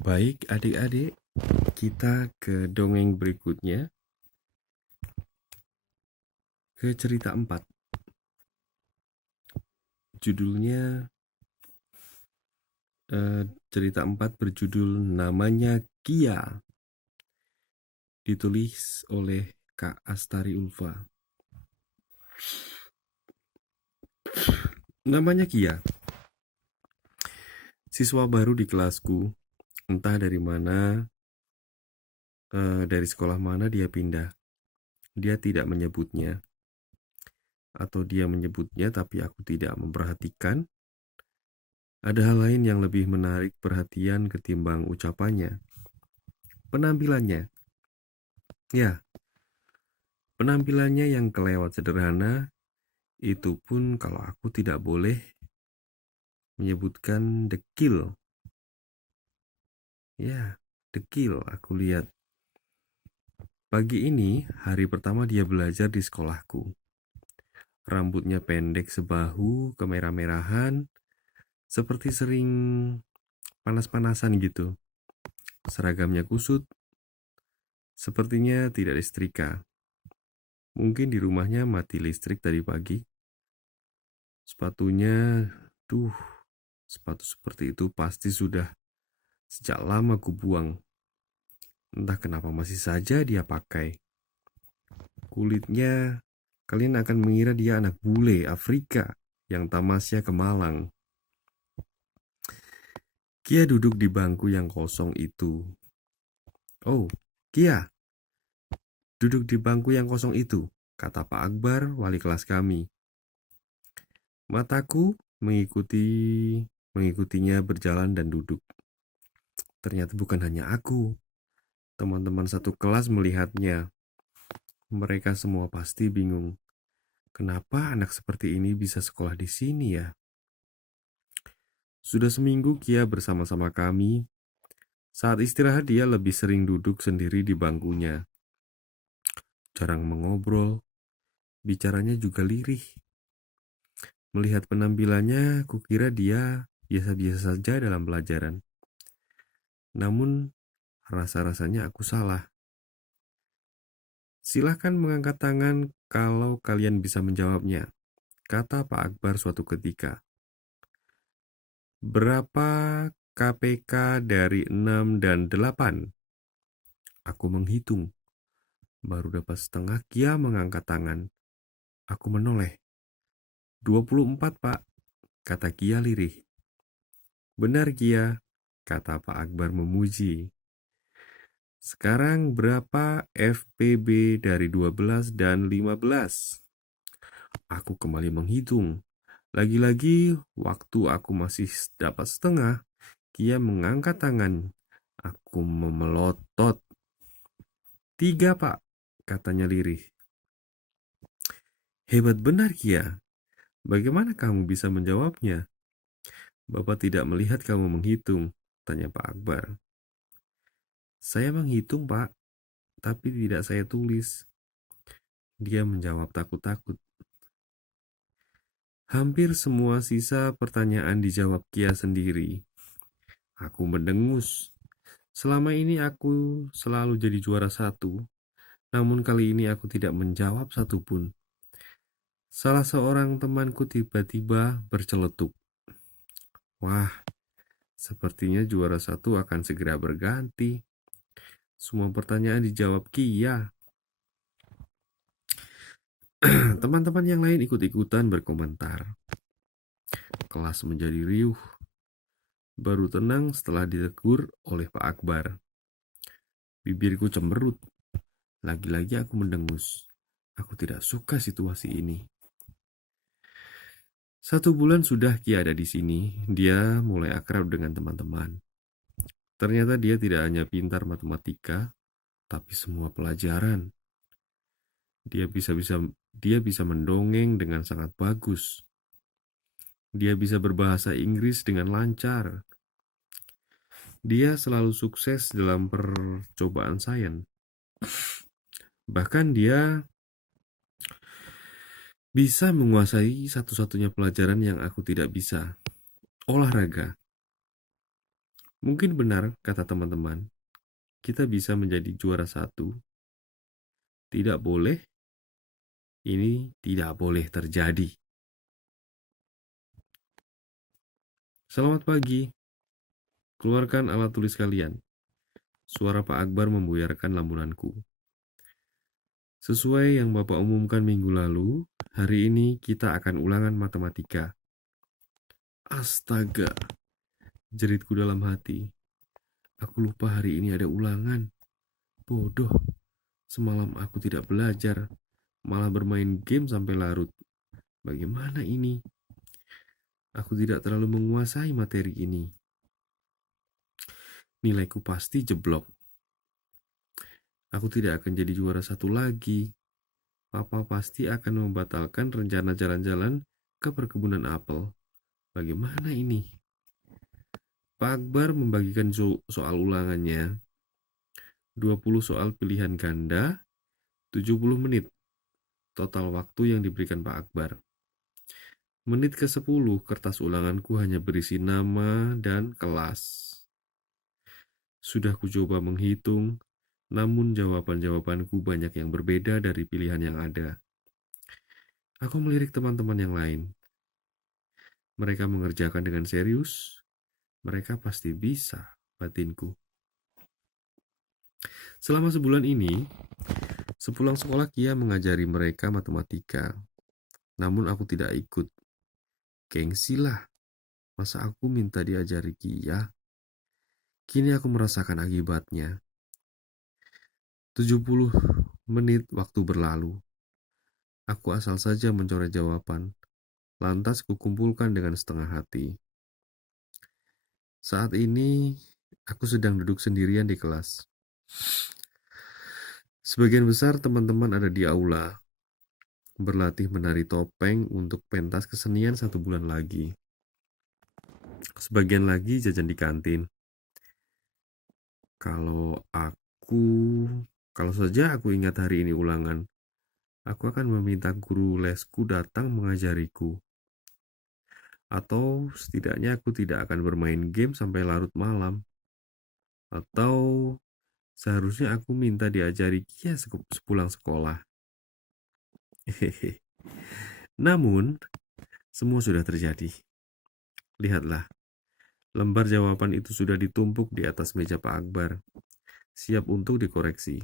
Baik, adik-adik, kita ke dongeng berikutnya, ke cerita 4. Judulnya, cerita 4 berjudul Namanya Kia, ditulis oleh Kak Astari Ulfa. Namanya Kia, siswa baru di kelasku, entah dari mana, dari sekolah mana dia pindah. Dia tidak menyebutnya, atau dia menyebutnya tapi aku tidak memperhatikan. Ada hal lain yang lebih menarik perhatian ketimbang ucapannya. Penampilannya. Ya, penampilannya yang kelewat sederhana, itu pun kalau aku tidak boleh menyebutkan dekil. Ya, dekil aku lihat. Pagi ini, hari pertama dia belajar di sekolahku. Rambutnya pendek sebahu, kemerah-merahan, seperti sering panas-panasan gitu. Seragamnya kusut, sepertinya tidak disetrika. Mungkin di rumahnya mati listrik tadi pagi. Sepatunya, sepatu seperti itu pasti sudah sejak lama kubuang. Entah kenapa masih saja dia pakai. Kulitnya, kalian akan mengira dia anak bule Afrika yang tamasnya ke Malang. Kia duduk di bangku yang kosong itu. "Oh, Kia, duduk di bangku yang kosong itu," kata Pak Akbar, wali kelas kami. Mataku mengikutinya berjalan dan duduk. Ternyata bukan hanya aku. Teman-teman satu kelas melihatnya. Mereka semua pasti bingung. Kenapa anak seperti ini bisa sekolah di sini ya? Sudah seminggu Kia bersama-sama kami. Saat istirahat dia lebih sering duduk sendiri di bangkunya. Jarang mengobrol, bicaranya juga lirih. Melihat penampilannya, kukira dia biasa-biasa saja dalam pelajaran. Namun, rasa-rasanya aku salah. Silahkan mengangkat tangan kalau kalian bisa menjawabnya, kata Pak Akbar suatu ketika. Berapa KPK dari 6 dan 8? Aku menghitung. Baru dapat setengah, Kia mengangkat tangan. Aku menoleh. 24, Pak, kata Kia lirih. Benar, Kia, kata Pak Akbar memuji. Sekarang berapa FPB dari 12 dan 15? Aku kembali menghitung. Lagi-lagi, waktu aku masih dapat setengah, Kia mengangkat tangan. Aku memelotot. 3, Pak, katanya lirih. Hebat benar, Kia. Bagaimana kamu bisa menjawabnya? Bapak tidak melihat kamu menghitung, tanya Pak Akbar. Saya menghitung, Pak, tapi tidak saya tulis. Dia menjawab takut-takut. Hampir semua sisa pertanyaan dijawab Kia sendiri. Aku mendengus. Selama ini aku selalu jadi juara 1, namun kali ini aku tidak menjawab satupun. Salah seorang temanku tiba-tiba berceletuk. Wah, sepertinya juara 1 akan segera berganti. Semua pertanyaan dijawab Kia. Teman-teman yang lain ikut-ikutan berkomentar. Kelas menjadi riuh. Baru tenang setelah ditegur oleh Pak Akbar. Bibirku cemberut. Lagi-lagi aku mendengus. Aku tidak suka situasi ini. 1 bulan sudah Kia ada di sini. Dia mulai akrab dengan teman-teman. Ternyata dia tidak hanya pintar matematika, tapi semua pelajaran. Dia bisa mendongeng dengan sangat bagus. Dia bisa berbahasa Inggris dengan lancar. Dia selalu sukses dalam percobaan sains. Bahkan dia bisa menguasai satu-satunya pelajaran yang aku tidak bisa, olahraga. Mungkin benar kata teman-teman, kita bisa menjadi juara satu. Tidak boleh, ini tidak boleh terjadi. Selamat pagi, keluarkan alat tulis kalian. Suara Pak Akbar membuyarkan lamunanku. Sesuai yang Bapak umumkan minggu lalu, hari ini kita akan ulangan matematika. Astaga, jeritku dalam hati. Aku lupa hari ini ada ulangan. Bodoh, semalam aku tidak belajar, malah bermain game sampai larut. Bagaimana ini? Aku tidak terlalu menguasai materi ini. Nilaiku pasti jeblok. Aku tidak akan jadi juara satu lagi. Papa pasti akan membatalkan rencana jalan-jalan ke perkebunan apel. Bagaimana ini? Pak Akbar membagikan soal ulangannya. 20 soal pilihan ganda, 70 menit. Total waktu yang diberikan Pak Akbar. Menit ke-10, kertas ulanganku hanya berisi nama dan kelas. Sudah kucoba menghitung, namun jawaban-jawabanku banyak yang berbeda dari pilihan yang ada. Aku melirik teman-teman yang lain. Mereka mengerjakan dengan serius. Mereka pasti bisa, batinku. Selama sebulan ini, sepulang sekolah Kia mengajari mereka matematika. Namun aku tidak ikut. Gengsi lah. Masa aku minta diajari Kia? Kini aku merasakan akibatnya. 70 menit waktu berlalu. Aku asal saja mencoret jawaban. Lantas kukumpulkan dengan setengah hati. Saat ini, aku sedang duduk sendirian di kelas. Sebagian besar teman-teman ada di aula, berlatih menari topeng untuk pentas kesenian 1 bulan lagi. Sebagian lagi jajan di kantin. Kalau saja aku ingat hari ini ulangan, aku akan meminta guru lesku datang mengajariku. Atau setidaknya aku tidak akan bermain game sampai larut malam. Atau seharusnya aku minta diajari Kia sepulang sekolah. Hehehe. Namun, semua sudah terjadi. Lihatlah, lembar jawaban itu sudah ditumpuk di atas meja Pak Akbar, siap untuk dikoreksi.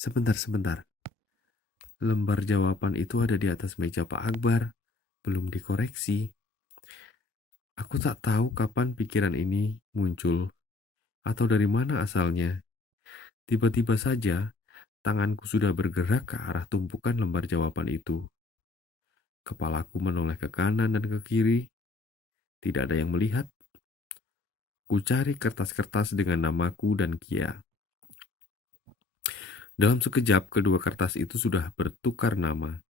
Sebentar. Lembar jawaban itu ada di atas meja Pak Akbar, belum dikoreksi. Aku tak tahu kapan pikiran ini muncul, atau dari mana asalnya. Tiba-tiba saja, tanganku sudah bergerak ke arah tumpukan lembar jawaban itu. Kepalaku menoleh ke kanan dan ke kiri. Tidak ada yang melihat. Ku cari kertas-kertas dengan namaku dan Kia. Dalam sekejap, kedua kertas itu sudah bertukar nama.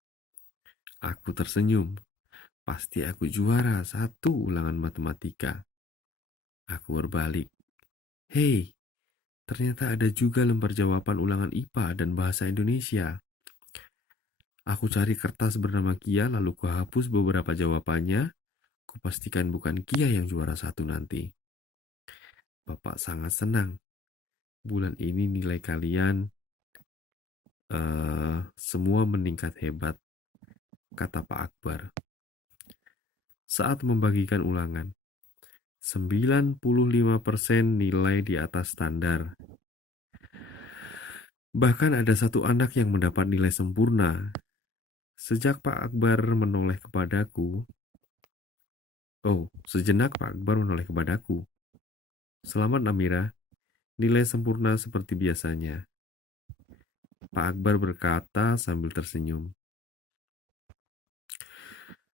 Aku tersenyum. Pasti aku juara 1 ulangan matematika. Aku berbalik. Hei, ternyata ada juga lembar jawaban ulangan IPA dan bahasa Indonesia. Aku cari kertas bernama Kia lalu kuhapus beberapa jawabannya. Kupastikan bukan Kia yang juara 1 nanti. Bapak sangat senang. Bulan ini nilai kalian semua meningkat hebat, kata Pak Akbar. Saat membagikan ulangan, 95% nilai di atas standar. Bahkan ada satu anak yang mendapat nilai sempurna. Sejenak Pak Akbar menoleh kepadaku. Selamat Amira, nilai sempurna seperti biasanya. Pak Akbar berkata sambil tersenyum.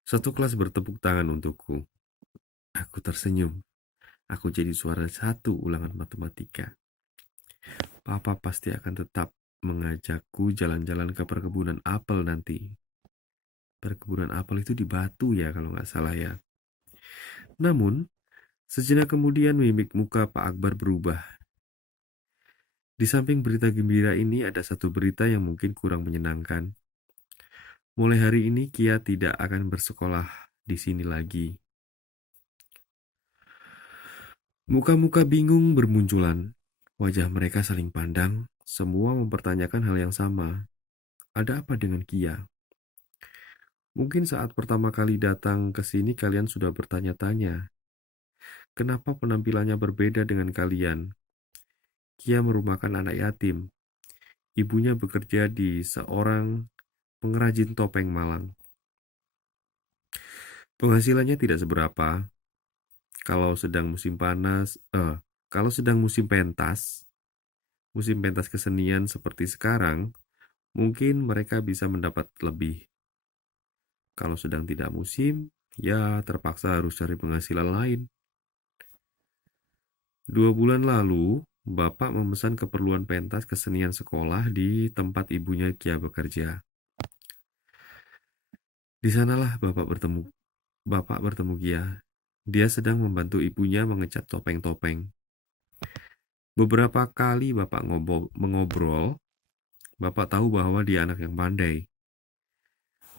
Satu kelas bertepuk tangan untukku. Aku tersenyum. Aku jadi juara 1 ulangan matematika. Papa pasti akan tetap mengajakku jalan-jalan ke perkebunan apel nanti. Perkebunan apel itu di Batu ya kalau nggak salah ya. Namun, sejenak kemudian mimik muka Pak Akbar berubah. Di samping berita gembira ini ada satu berita yang mungkin kurang menyenangkan. Mulai hari ini Kia tidak akan bersekolah di sini lagi. Muka-muka bingung bermunculan. Wajah mereka saling pandang, semua mempertanyakan hal yang sama. Ada apa dengan Kia? Mungkin saat pertama kali datang ke sini kalian sudah bertanya-tanya, kenapa penampilannya berbeda dengan kalian? Kia merupakan anak yatim. Ibunya bekerja di seorang pengrajin topeng Malang. Penghasilannya tidak seberapa. Kalau sedang musim panas, kalau sedang musim pentas kesenian seperti sekarang, mungkin mereka bisa mendapat lebih. Kalau sedang tidak musim, ya terpaksa harus cari penghasilan lain. 2 bulan lalu, Bapak memesan keperluan pentas kesenian sekolah di tempat ibunya Kia bekerja. Di sanalah Bapak bertemu Kia. Dia sedang membantu ibunya mengecat topeng-topeng. Beberapa kali Bapak mengobrol, Bapak tahu bahwa dia anak yang pandai.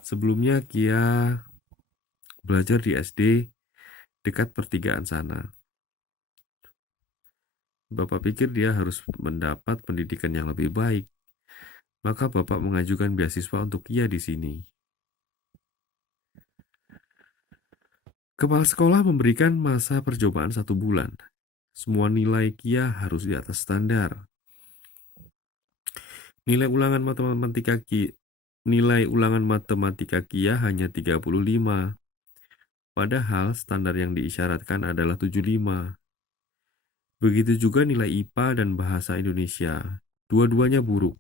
Sebelumnya Kia belajar di SD dekat pertigaan sana. Bapak pikir dia harus mendapat pendidikan yang lebih baik. Maka Bapak mengajukan beasiswa untuk Kia di sini. Kepala sekolah memberikan masa percobaan 1 bulan. Semua nilai Kia harus di atas standar. Nilai ulangan matematika Kia hanya 35. Padahal standar yang diisyaratkan adalah 75. Begitu juga nilai IPA dan bahasa Indonesia. Dua-duanya buruk.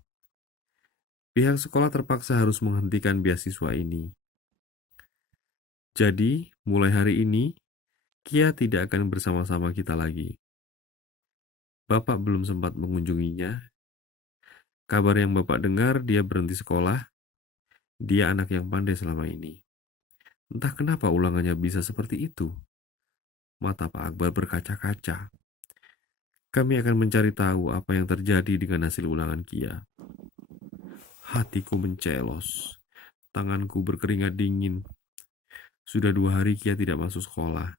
Pihak sekolah terpaksa harus menghentikan beasiswa ini. Jadi, mulai hari ini, Kia tidak akan bersama-sama kita lagi. Bapak belum sempat mengunjunginya. Kabar yang Bapak dengar, dia berhenti sekolah. Dia anak yang pandai selama ini. Entah kenapa ulangannya bisa seperti itu. Mata Pak Akbar berkaca-kaca. Kami akan mencari tahu apa yang terjadi dengan hasil ulangan Kia. Hatiku mencelos. Tanganku berkeringat dingin. Sudah 2 hari Kia tidak masuk sekolah.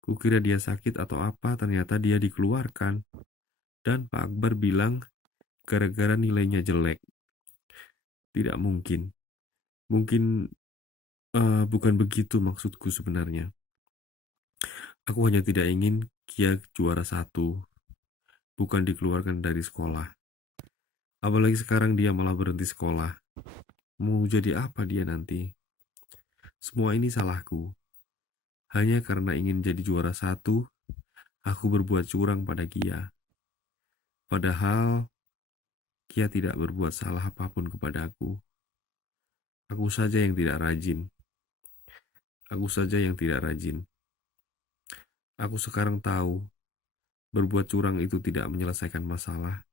Kukira dia sakit atau apa, ternyata dia dikeluarkan. Dan Pak Akbar bilang gara-gara nilainya jelek. Tidak mungkin. Mungkin bukan begitu maksudku sebenarnya. Aku hanya tidak ingin Kia juara 1, bukan dikeluarkan dari sekolah. Apalagi sekarang dia malah berhenti sekolah. Mau jadi apa dia nanti? Semua ini salahku. Hanya karena ingin jadi juara 1, aku berbuat curang pada Kia. Padahal Kia tidak berbuat salah apapun kepadaku. Aku saja yang tidak rajin. Aku saja yang tidak rajin. Aku sekarang tahu, berbuat curang itu tidak menyelesaikan masalah.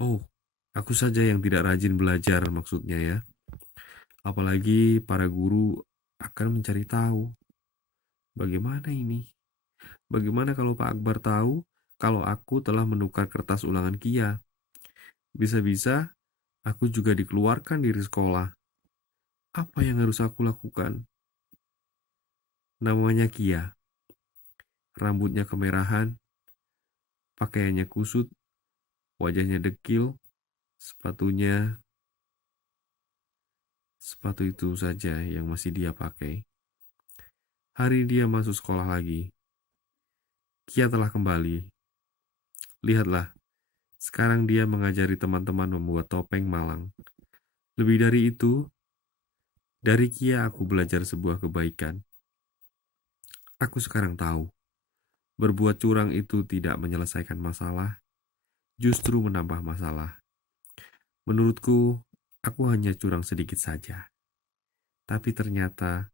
Oh, aku saja yang tidak rajin belajar maksudnya ya. Apalagi para guru akan mencari tahu. Bagaimana ini? Bagaimana kalau Pak Akbar tahu kalau aku telah menukar kertas ulangan Kia? Bisa-bisa aku juga dikeluarkan dari sekolah. Apa yang harus aku lakukan? Namanya Kia. Rambutnya kemerahan, pakaiannya kusut, wajahnya dekil, sepatu itu saja yang masih dia pakai. Hari dia masuk sekolah lagi. Kia telah kembali. Lihatlah, sekarang dia mengajari teman-teman membuat topeng Malang. Lebih dari itu, dari Kia aku belajar sebuah kebaikan. Aku sekarang tahu, berbuat curang itu tidak menyelesaikan masalah, justru menambah masalah. Menurutku, aku hanya curang sedikit saja. Tapi ternyata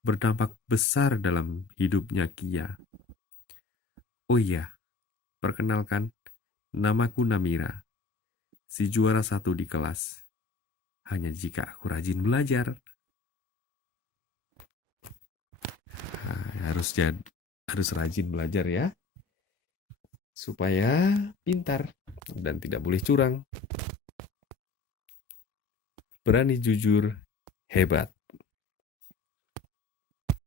berdampak besar dalam hidupnya Kia. Oh iya, perkenalkan, namaku Namira, si juara 1 di kelas. Hanya jika aku rajin belajar. Harus rajin belajar ya, supaya pintar dan tidak boleh curang. Berani jujur, hebat.